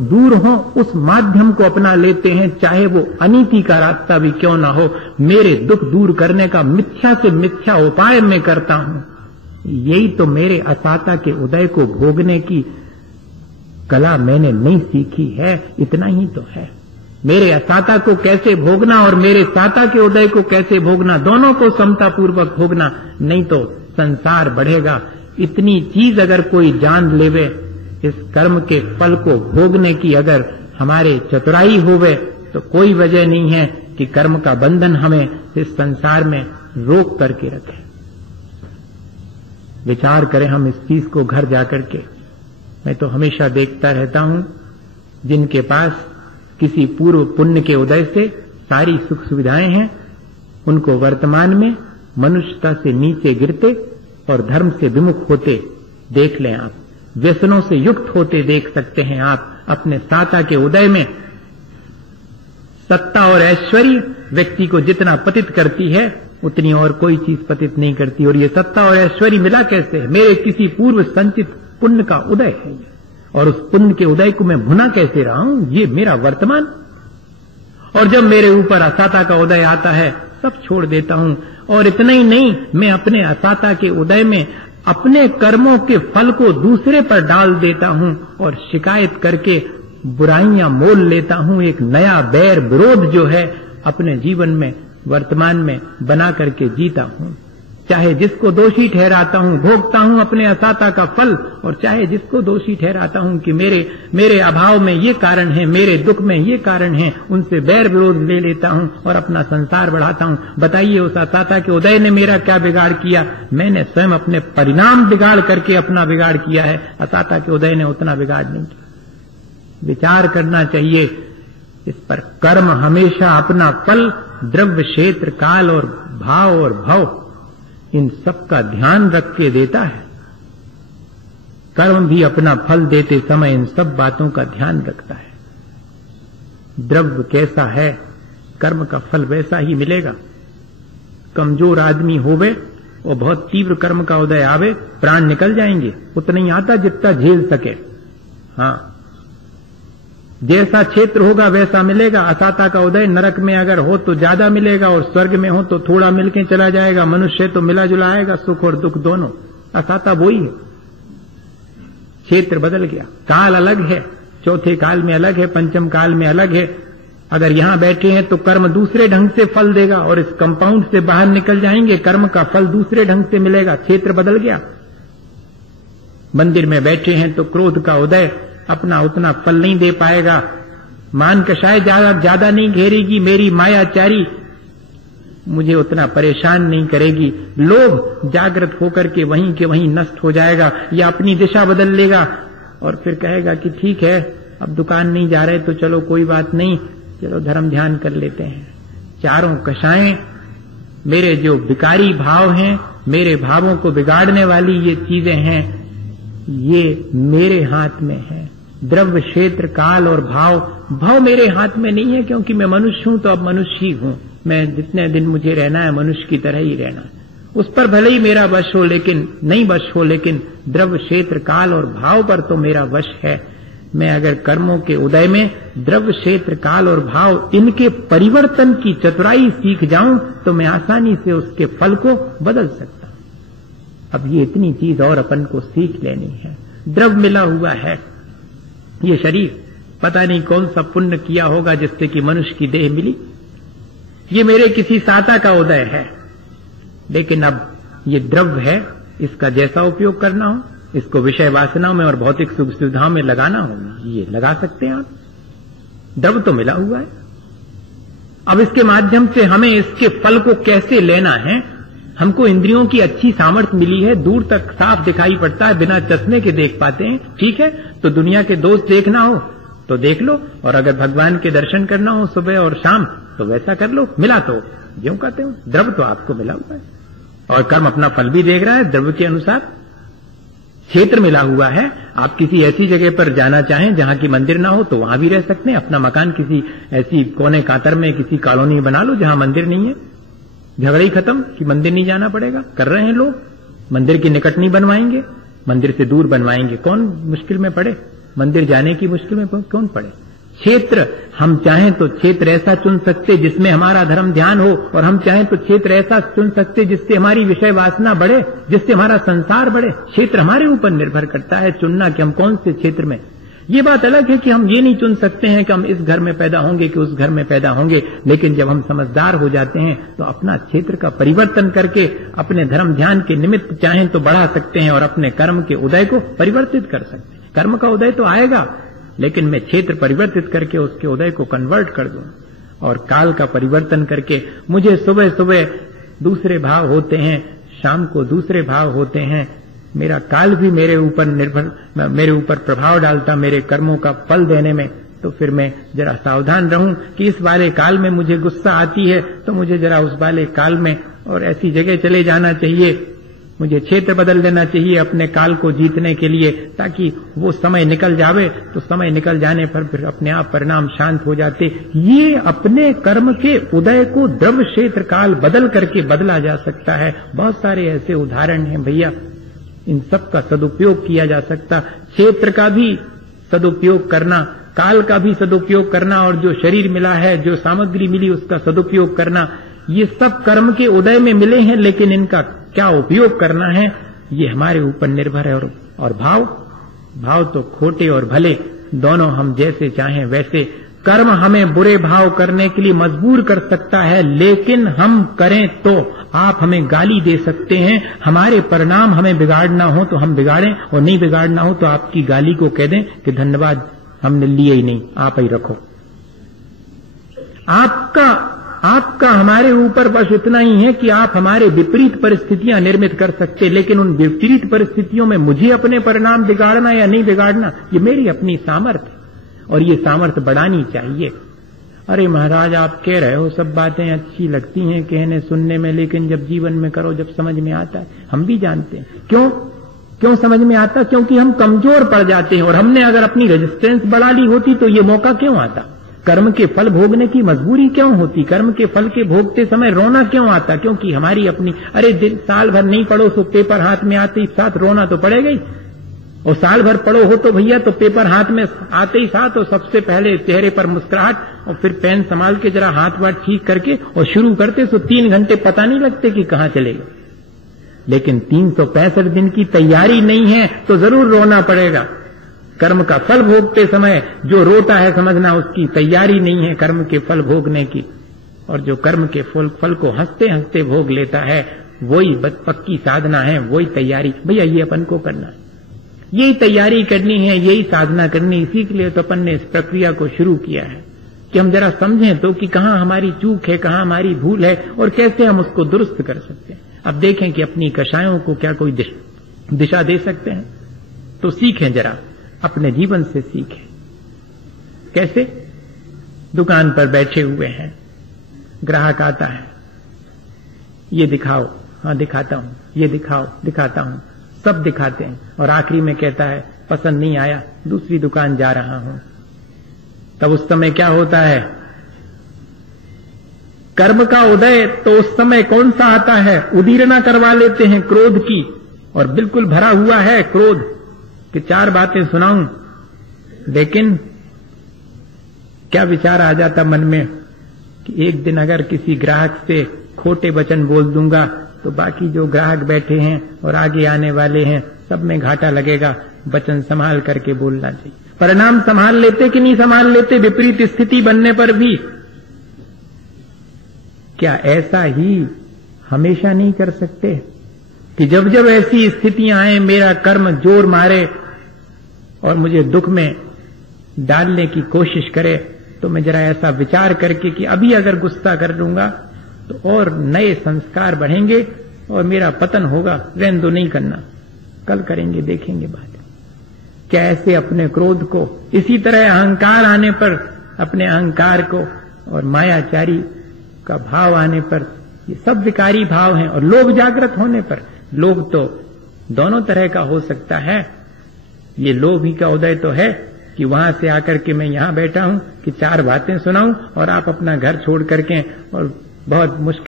दूर हो उस माध्यम को अपना लेते हैं, चाहे वो अनीति का रास्ता भी क्यों ना हो। मेरे दुख दूर करने का मिथ्या से मिथ्या उपाय मैं करता हूं। यही तो मेरे असाता के उदय को भोगने की कला मैंने नहीं सीखी है। इतना ही तो है, मेरे असाता को कैसे भोगना और मेरे साता के उदय को कैसे भोगना, दोनों को समतापूर्वक भोगना, नहीं तो संसार बढ़ेगा। इतनी चीज अगर कोई जान लेवे, इस कर्म के फल को भोगने की अगर हमारे चतुराई होवे, तो कोई वजह नहीं है कि कर्म का बंधन हमें इस संसार में रोक करके रखे। विचार करें हम इस चीज को घर जाकर के। मैं तो हमेशा देखता रहता हूं, जिनके पास किसी पूर्व पुण्य के उदय से सारी सुख सुविधाएं हैं, उनको वर्तमान में मनुष्यता से नीचे गिरते और धर्म से विमुख होते देख लें आप। व्यसनों से युक्त होते देख सकते हैं आप। अपने साता के उदय में सत्ता और ऐश्वर्य व्यक्ति को जितना पतित करती है, उतनी और कोई चीज पतित नहीं करती। और ये सत्ता और ऐश्वर्य मिला कैसे? मेरे किसी पूर्व संचित पुण्य का उदय है, और उस पुण्य के उदय को मैं भुना कैसे रहा हूं? ये मेरा वर्तमान। और जब मेरे ऊपर असाता का उदय आता है, सब छोड़ देता हूं। और इतना ही नहीं, मैं अपने असाता के उदय में अपने कर्मों के फल को दूसरे पर डाल देता हूं और शिकायत करके बुराइयां मोल लेता हूं। एक नया बैर विरोध जो है अपने जीवन में वर्तमान में बना करके जीता हूं। चाहे जिसको दोषी ठहराता हूं, भोगता हूं अपने असाता का फल, और चाहे जिसको दोषी ठहराता हूं कि मेरे अभाव में ये कारण है, मेरे दुख में ये कारण है, उनसे बैर विरोध ले लेता हूं और अपना संसार बढ़ाता हूं। बताइए उस असाता के उदय ने मेरा क्या बिगाड़ किया? मैंने स्वयं अपने परिणाम बिगाड़ करके अपना बिगाड़ किया है। असाता के उदय ने उतना बिगाड़ नहीं किया। विचार करना चाहिए इस पर। कर्म हमेशा अपना फल द्रव्य, क्षेत्र, काल और भाव और भव, इन सब का ध्यान रख के देता है। कर्म भी अपना फल देते समय इन सब बातों का ध्यान रखता है। द्रव्य कैसा है, कर्म का फल वैसा ही मिलेगा। कमजोर आदमी होवे और बहुत तीव्र कर्म का उदय आवे, प्राण निकल जाएंगे। उतना ही आता जितना झेल सके। हाँ, जैसा क्षेत्र होगा वैसा मिलेगा। असाता का उदय नरक में अगर हो तो ज्यादा मिलेगा, और स्वर्ग में हो तो थोड़ा मिलके चला जाएगा। मनुष्य तो मिला जुला आएगा, सुख और दुख दोनों। असाता वही है, क्षेत्र बदल गया। काल अलग है, चौथे काल में अलग है, पंचम काल में अलग है। अगर यहां बैठे हैं तो कर्म दूसरे ढंग से फल देगा, और इस कंपाउंड से बाहर निकल जाएंगे, कर्म का फल दूसरे ढंग से मिलेगा। क्षेत्र बदल गया। मंदिर में बैठे हैं तो क्रोध का उदय अपना उतना फल नहीं दे पाएगा। मान कषाय ज्यादा नहीं घेरेगी, मेरी मायाचारी मुझे उतना परेशान नहीं करेगी। लोभ जागृत होकर के वहीं के वहीं नष्ट हो जाएगा, या अपनी दिशा बदल लेगा और फिर कहेगा कि ठीक है, अब दुकान नहीं जा रहे तो चलो कोई बात नहीं, चलो धर्म ध्यान कर लेते हैं। चारों कषाएं मेरे जो विकारी भाव हैं, मेरे भावों को बिगाड़ने वाली ये चीजें हैं, ये मेरे हाथ में है। द्रव्य, क्षेत्र, काल और भाव मेरे हाथ में नहीं है, क्योंकि मैं मनुष्य हूं तो अब मनुष्य ही हूं। मैं जितने दिन मुझे रहना है मनुष्य की तरह ही रहना है। उस पर भले ही मेरा वश हो, लेकिन नहीं वश हो, लेकिन द्रव्य, क्षेत्र, काल और भाव पर तो मेरा वश है। मैं अगर कर्मों के उदय में द्रव्य, क्षेत्र, काल और भाव इनके परिवर्तन की चतुराई सीख जाऊं तो मैं आसानी से उसके फल को बदल सकता हूं। अब ये इतनी चीज और अपन को सीख लेनी है। द्रव्य मिला हुआ है, ये शरीर पता नहीं कौन सा पुण्य किया होगा जिससे कि मनुष्य की देह मिली। ये मेरे किसी साता का उदय है, लेकिन अब ये द्रव्य है, इसका जैसा उपयोग करना हो, इसको विषय वासनाओं में और भौतिक सुख सुविधाओं में लगाना हो, ये लगा सकते हैं आप। द्रव्य तो मिला हुआ है। अब इसके माध्यम से हमें इसके फल को कैसे लेना है। हमको इंद्रियों की अच्छी सामर्थ्य मिली है, दूर तक साफ दिखाई पड़ता है, बिना चश्मे के देख पाते हैं। ठीक है, तो दुनिया के दोस्त देखना हो तो देख लो, और अगर भगवान के दर्शन करना हो सुबह और शाम तो वैसा कर लो। मिला तो ज्यों कहते हो, द्रव्य तो आपको मिला हुआ है, और कर्म अपना फल भी देख रहा है द्रव्य के अनुसार। क्षेत्र मिला हुआ है। आप किसी ऐसी जगह पर जाना चाहें जहां की मंदिर ना हो तो वहां भी रह सकते हैं। अपना मकान किसी ऐसी कोने कातर में किसी कॉलोनी में बना लो जहां मंदिर नहीं है। झगड़ा ही खत्म कि मंदिर नहीं जाना पड़ेगा। कर रहे हैं लोग, मंदिर के निकट नहीं बनवाएंगे, मंदिर से दूर बनवाएंगे। कौन मुश्किल में पड़े? मंदिर जाने की मुश्किल में कौन पड़े। क्षेत्र, हम चाहें तो क्षेत्र ऐसा चुन सकते जिसमें हमारा धर्म ध्यान हो, और हम चाहें तो क्षेत्र ऐसा चुन सकते जिससे हमारी विषय वासना बढ़े, जिससे हमारा संसार बढ़े। क्षेत्र हमारे ऊपर निर्भर करता है चुनना कि हम कौन से क्षेत्र में। ये बात अलग है कि हम ये नहीं चुन सकते हैं कि हम इस घर में पैदा होंगे कि उस घर में पैदा होंगे, लेकिन जब हम समझदार हो जाते हैं तो अपना क्षेत्र का परिवर्तन करके अपने धर्म ध्यान के निमित्त चाहें तो बढ़ा सकते हैं और अपने कर्म के उदय को परिवर्तित कर सकते हैं। कर्म का उदय तो आएगा, लेकिन मैं क्षेत्र परिवर्तित करके उसके उदय को कन्वर्ट कर दूं, और काल का परिवर्तन करके मुझे सुबह सुबह दूसरे भाव होते हैं, शाम को दूसरे भाव होते हैं। मेरा काल भी मेरे ऊपर प्रभाव डालता मेरे कर्मों का फल देने में। तो फिर मैं जरा सावधान रहूं कि इस वाले काल में मुझे गुस्सा आती है तो मुझे जरा उस वाले काल में और ऐसी जगह चले जाना चाहिए, मुझे क्षेत्र बदल देना चाहिए अपने काल को जीतने के लिए, ताकि वो समय निकल जावे तो समय निकल जाने पर फिर अपने आप परिणाम शांत हो जाते। ये अपने कर्म के उदय को द्रव्य क्षेत्र काल बदल करके बदला जा सकता है। बहुत सारे ऐसे उदाहरण हैं भैया, इन सब का सदुपयोग किया जा सकता। क्षेत्र का भी सदुपयोग करना, काल का भी सदुपयोग करना, और जो शरीर मिला है, जो सामग्री मिली उसका सदुपयोग करना, ये सब कर्म के उदय में मिले हैं, लेकिन इनका क्या उपयोग करना है ये हमारे ऊपर निर्भर है। और भाव तो खोटे और भले दोनों हम जैसे चाहें वैसे। कर्म हमें बुरे भाव करने के लिए मजबूर कर सकता है, लेकिन हम करें तो आप हमें गाली दे सकते हैं, हमारे परिणाम हमें बिगाड़ना हो तो हम बिगाड़ें, और नहीं बिगाड़ना हो तो आपकी गाली को कह दें कि धन्यवाद हमने लिए ही नहीं, आप ही रखो। आपका हमारे ऊपर बस इतना ही है कि आप हमारे विपरीत परिस्थितियां निर्मित कर सकते, लेकिन उन विपरीत परिस्थितियों में मुझे अपने परिणाम बिगाड़ना या नहीं बिगाड़ना ये मेरी अपनी सामर्थ्य, और ये सामर्थ्य बढ़ानी चाहिए। अरे महाराज आप कह रहे हो सब बातें अच्छी लगती हैं कहने सुनने में, लेकिन जब जीवन में करो जब समझ में आता है। हम भी जानते हैं क्यों समझ में आता, क्योंकि हम कमजोर पड़ जाते हैं, और हमने अगर अपनी रेजिस्टेंस बढ़ा ली होती तो ये मौका क्यों आता, कर्म के फल भोगने की मजबूरी क्यों होती, कर्म के फल के भोगते समय रोना क्यों आता, क्योंकि हमारी अपनी। अरे दिन साल भर नहीं पढ़ो तो पेपर हाथ में आते ही साथ रोना तो पड़ेगा ही, और साल भर पढ़ो हो तो भैया तो पेपर हाथ में आते ही साथ, और सबसे पहले चेहरे पर मुस्कुराहट, और फिर पेन संभाल के जरा हाथ वाथ ठीक करके और शुरू करते तो 3 घंटे पता नहीं लगते कि कहां चले गए। लेकिन 365 दिन की तैयारी नहीं है तो जरूर रोना पड़ेगा। कर्म का फल भोगते समय जो रोता है समझना उसकी तैयारी नहीं है कर्म के फल भोगने की, और जो कर्म के फल को हंसते हंसते भोग लेता है वही पक्की साधना है, वही तैयारी। भैया ये अपन को करना है, यही तैयारी करनी है, यही साधना करनी। इसी के लिए तो अपन ने इस प्रक्रिया को शुरू किया है कि हम जरा समझें तो कि कहां हमारी चूक है, कहां हमारी भूल है, और कैसे हम उसको दुरुस्त कर सकते हैं। अब देखें कि अपनी कषायों को क्या कोई दिशा दे सकते हैं, तो सीखें, जरा अपने जीवन से सीखें। कैसे? दुकान पर बैठे हुए हैं, ग्राहक आता है, ये दिखाओ, हाँ दिखाता हूं, ये दिखाओ, दिखाता हूं, सब दिखाते हैं, और आखिरी में कहता है पसंद नहीं आया, दूसरी दुकान जा रहा हूं। तब उस समय क्या होता है? कर्म का उदय तो उस समय कौन सा आता है? उदीरना करवा लेते हैं क्रोध की, और बिल्कुल भरा हुआ है क्रोध कि 4 बातें सुनाऊं, लेकिन क्या विचार आ जाता मन में कि एक दिन अगर किसी ग्राहक से खोटे वचन बोल दूंगा तो बाकी जो ग्राहक बैठे हैं और आगे आने वाले हैं सब में घाटा लगेगा। वचन संभाल करके बोलना चाहिए। परिणाम संभाल लेते कि नहीं संभाल लेते विपरीत स्थिति बनने पर भी? क्या ऐसा ही हमेशा नहीं कर सकते कि जब जब ऐसी स्थितियां आए, मेरा कर्म जोर मारे और मुझे दुख में डालने की कोशिश करे, तो मैं जरा ऐसा विचार करके कि अभी अगर गुस्सा कर लूंगा तो और नए संस्कार बढ़ेंगे और मेरा पतन होगा, रहने दो, नहीं करना, कल करेंगे, देखेंगे बात। क्या ऐसे अपने क्रोध को, इसी तरह अहंकार आने पर अपने अहंकार को, और मायाचारी का भाव आने पर, ये सब विकारी भाव हैं। और लोभ जागृत होने पर, लोभ तो दोनों तरह का हो सकता है। ये लोभ ही का उदय तो है कि वहां से आकर के मैं यहां बैठा हूं कि 4 बातें सुनाऊं और आप अपना घर छोड़ करके और बहुत मुश्किल